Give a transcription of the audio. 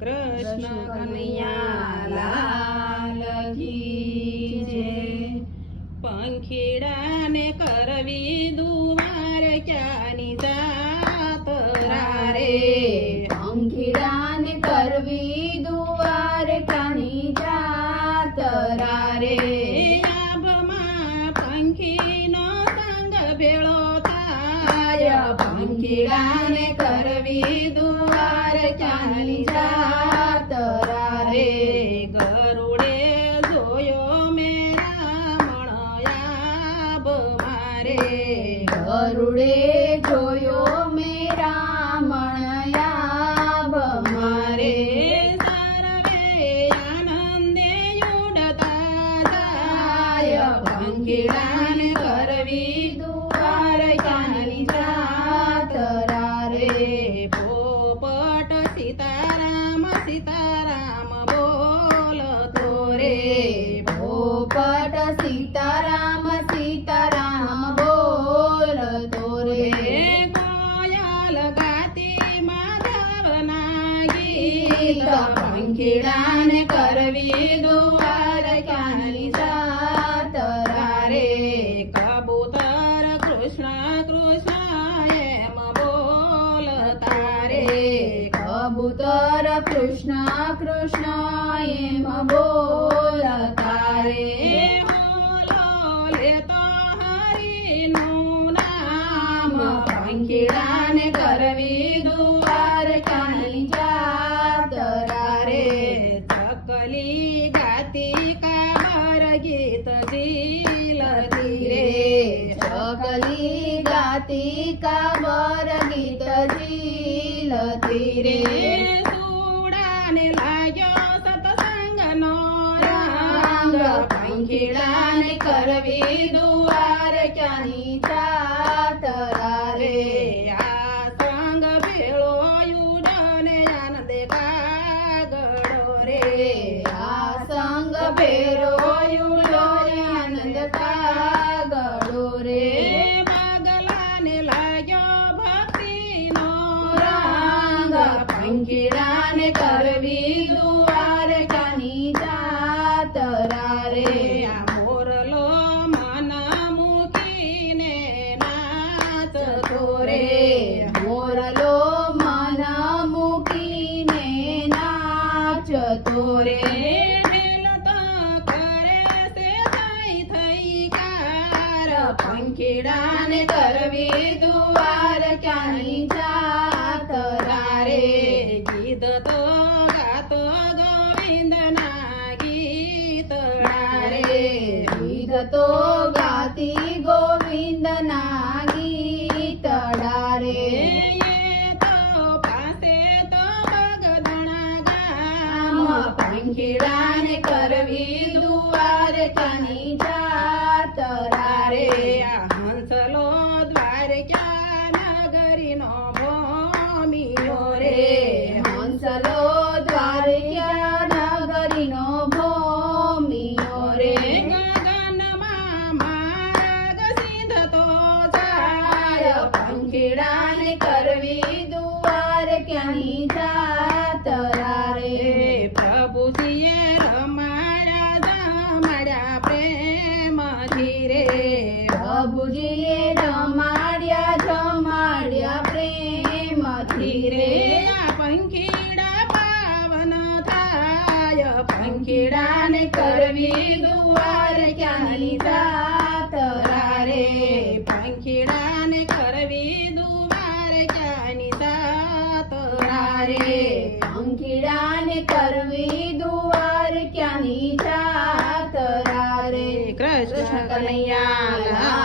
કૃષ્ણ કનૈયા લાલ કી જય. પંખીડાને કરવી દુવાર ક્યાંની જાત રે, પંખીડાને કરવી દુવાર ક્યાંની જાત રે. આભમાં પંખીનો સંગ ભેળો થાય, પંખીડાને કરવી દુવાર ક્યાંની જાત રે. ગરુડે જોયો મેરા મણયાબ મારે, ગરુડે જોયો મેરા મણયાબ મારે. સર્વે આનંદે ઉડતા જાય, પંખીડાને કરવી દુવાર ક્યાંની જાત રે. પોપટ સીતારામ સીતારામ બોલતો રે, પોપટ સીતારામ સીતારામ બોલતો રે. કોયલ ગાતી માધવના ગીત, પંખીડાને કરવી દુવાર ક્યાંની જાત રે. કબૂતર કૃષ્ણ કૃષ્ણ એમ બોલતા રે, કબૂતર કૃષ્ણ કૃષ્ણ એમ બોલતા રે. બોલો લેતો હરિનું નામ, પંખીડાને કરવી દુવાર ક્યાંની જાત રે. ચકલી ગાતી કાબર ગીત ઝીલતી રે, ચકલી ગાતી કાબર ગીત ઝીલતી રે. સુડાને લાગ્યો સત્સંગનો રંગ, પંખીડાને કરવી દુવાર ક્યાંની જાત રે. આ સંગ ભેળો યુડને આનંદે કાગડો રે, આ સંગ ભેરો યુડો આનંદ કાગડો રે. પગલાને લાગ્યો ભક્તિનો રંગ, પંખીડાને કરવી દુવાર ક્યાંની જાત રે. આ મોરલો મન મૂકીને નાચતો રે, મોરલો મન મૂકીને નાચતો રે. હેલતો કરે છે થઈ થઈ કાર, પંખીડાને કરવી દુવાર ક્યાંની જાત રે. ગીત તો ગાતો ગોવિંદના ગીતડા રે, ગીત તો ગાતી ગોવિંદના ગીતડા રે. એ તો પાસે તો બગદણા ગામ, પંખીડાને કરવી દુવાર ક્યાંની જાત રે. આ હંસલો દ્વારકા નગરીનો ભૂમિયો રે, હંસલો દ્વારકા નગરીનો ભૂમિયો રે. ગગનમાં માર્ગ સિંધતો જાય, પંખીડાને કરવી દુવાર ક્યાંની જાત રે. પ્રભુજીએ રમાડ્યા જમાડ્યા પ્રેમથી રે, પ્રભુજીએ રમાડ્યા જમાડ્યા પ્રેમથી રે. આ પંખીડા પાવન થાય, પંખીડાને કરવી દુવાર ક્યાંની જાત રે. પંખીડાને કરવી દુવાર ક્યાંની જાત રે. પંખીડાને કરવી દુવાર ક્યાંની જાત રે. કૃષ્ણ કનૈયા લાલ